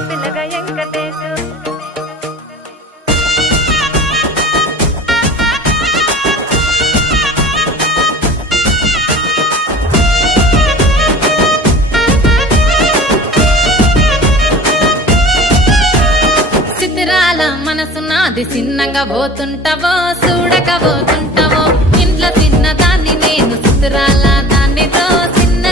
పిల్లగ వెంకటేశు. చిత్రాల మనసు నాది చిన్నగా పోతుంటావో చూడక పోతుంటావో ఇంట్లో చిన్న దాన్ని నేను చిత్రాల దాన్నితో చిన్న